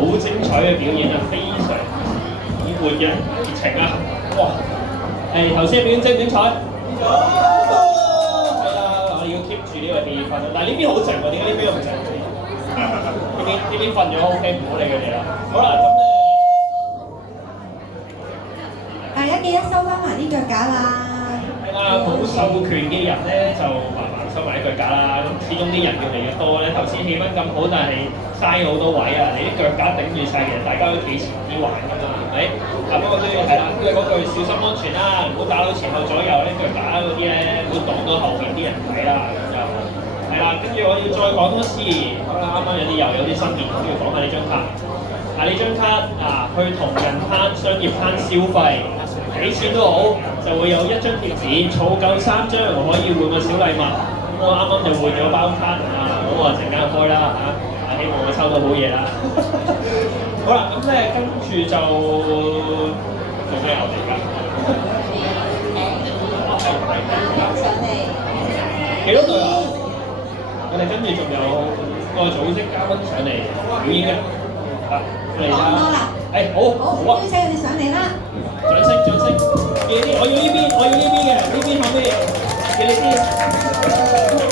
好精彩嘅表演啊，非常之活躍熱情啊！哇！頭先嘅表演精唔精彩？係啊，我哋要 keep 住呢個氣氛啊！但係呢邊好靜喎，點解呢邊咁靜？呢邊瞓咗 OK，唔好理佢哋啦。好啦，咁咧。大家記得收翻埋啲腳架啦。係啦，冇授權嘅人咧就慢慢收埋啲腳架啦。咁始終啲人越嚟越多咧，頭先氣氛咁好，但係嘥好多位啊！你啲腳架頂住晒，其實大家都企前啲玩㗎嘛，係咪？啊不過都要係啦，都係嗰句小心安全啦，唔好打到前後左右啲腳架嗰啲咧，唔好擋到後邊啲人睇啦。咁就係啦，跟住我要再講多次，好啦，啱啱有啲新面孔要講下呢張卡。呢張卡去同仁攤、商業攤消費，幾錢都好，就會有一張貼紙，儲夠3張可以換個小禮物。咁我啱啱就換咗包卡咁我陣間開啦希望我抽到好嘢啦。好啦，咁咧跟住就做咩我哋而家？上嚟。幾多隊啊？我哋跟住仲有個組織嘉賓上嚟表演嘅。嚟啦！好啊！邀請佢哋上嚟啦！掌聲！我要呢邊嘅，呢邊可唔可以？俾你先。